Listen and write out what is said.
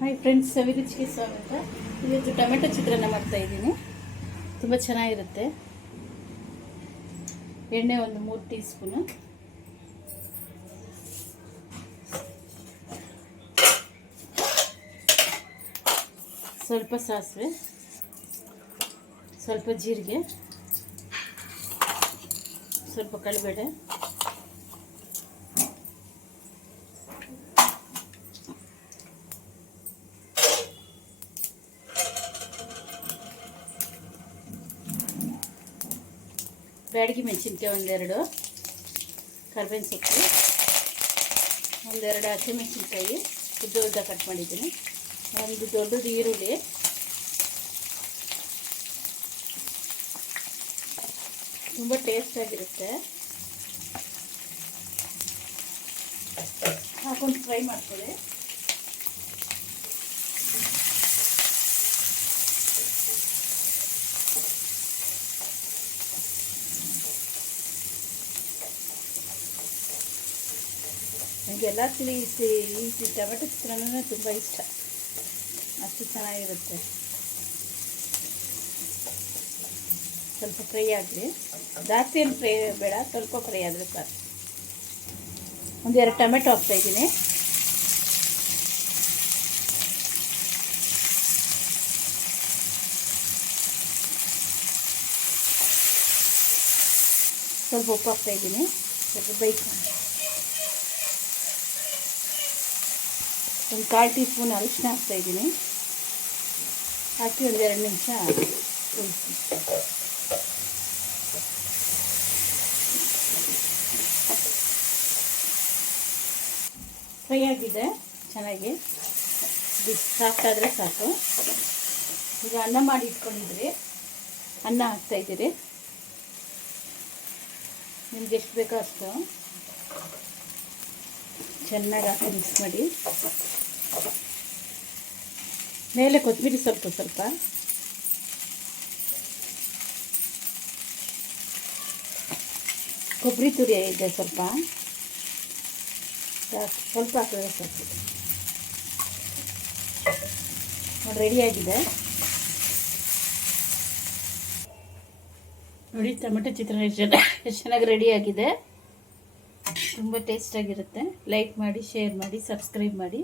Hi friends, ಸವಿರುಚಿಗೆ ಸ್ವಾಗತ. ಇವತ್ತು tomato ಚಿತ್ರಾನ್ನ ಮಾಡ್ತಾ ಇದ್ದೀನಿ. ತುಂಬ ಚೆನ್ನಾಗಿರುತ್ತೆ. ಎಣ್ಣೆ ಒಂದು 3 ಟೀ ಸ್ಪೂನು, ಸ್ವಲ್ಪ ಸಾಸಿವೆ, ಸ್ವಲ್ಪ ಜೀರಿಗೆ, ಸ್ವಲ್ಪ ಕರಿಬೇಳೆ, ಬ್ಯಾಡಗಿ ಮೆಣಸಿನ್ಕಾಯಿ ಒಂದೆರಡು, ಕರಿಬೇವಿನ ಸೊಪ್ಪು ಒಂದೆರಡು, ಹಸಿಮೆಣಸಿನ್ಕಾಯಿ ಉದ್ದ ಕಟ್ ಮಾಡಿದ್ದೀನಿ, ಒಂದು ದೊಡ್ಡದು ಈರುಳ್ಳಿ, ತುಂಬ ಟೇಸ್ಟಾಗಿರುತ್ತೆ. ಹಾಕೊಂಡು ಫ್ರೈ ಮಾಡ್ಕೊಳ್ಳಿ. ನನಗೆಲ್ಲ ಈ ಟೊಮೆಟೊ ಚಿತ್ರಾನ್ನ ತುಂಬ ಇಷ್ಟ, ಅಷ್ಟು ಚೆನ್ನಾಗಿರುತ್ತೆ. ಸ್ವಲ್ಪ ಫ್ರೈ ಆಗಲಿ, ಜಾಸ್ತಿ ಏನು ಫ್ರೈ ಬೇಡ, ಸ್ವಲ್ಪ ಫ್ರೈ ಆದರೆ ಸಾಕು. ಒಂದೆರಡು ಟೊಮೆಟೊ ಹಾಕ್ತಾಯಿದ್ದೀನಿ. ಸ್ವಲ್ಪ ಉಪ್ಪು ಹಾಕ್ತಾಯಿದ್ದೀನಿ, ಸ್ವಲ್ಪ ಬೇಯಿಸ್ಕೊಂಡು. ಒಂದು 1/4 ಟೀ ಸ್ಪೂನ್ ಅರಿಶಿನ ಹಾಕ್ತಾಯಿದ್ದೀನಿ. ಹಾಕಿ ಒಂದು 2 ನಿಮಿಷ ಉಳಿಸಿ. ಫ್ರೈ ಆಗಿದೆ ಚೆನ್ನಾಗಿ, ಸಾಫ್ಟ್ ಆದರೆ ಸಾಕು. ಈಗ ಅನ್ನ ಮಾಡಿ ಇಟ್ಕೊಂಡಿದ್ರಿ, ಅನ್ನ ಹಾಕ್ತಾಯಿದ್ದೀರಿ. ನಿಮ್ಗೆ ಎಷ್ಟು ಬೇಕೋ ಅಷ್ಟು ಚೆನ್ನಾಗಿ ಹಾಕಿ ಮಿಕ್ಸ್ ಮಾಡಿ. ಮೇಲೆ ಕೊತ್ತಂಬರಿ ಸ್ವಲ್ಪ ಕೊಬ್ಬರಿ ತುರಿ ಇದೆ, ಸ್ವಲ್ಪ ಹಾಕಿದ್ರೆ ಸಾಕು. ನೋಡಿ, ರೆಡಿಯಾಗಿದೆ ನೋಡಿ. ಟೊಮೆಟೊ ಚಿತ್ರಾನ್ನ ಎಷ್ಟು ಚೆನ್ನಾಗಿ ರೆಡಿಯಾಗಿದೆ. ತುಂಬ ಟೇಸ್ಟಾಗಿರುತ್ತೆ. ಲೈಕ್ ಮಾಡಿ, ಶೇರ್ ಮಾಡಿ, ಸಬ್ಸ್ಕ್ರೈಬ್ ಮಾಡಿ.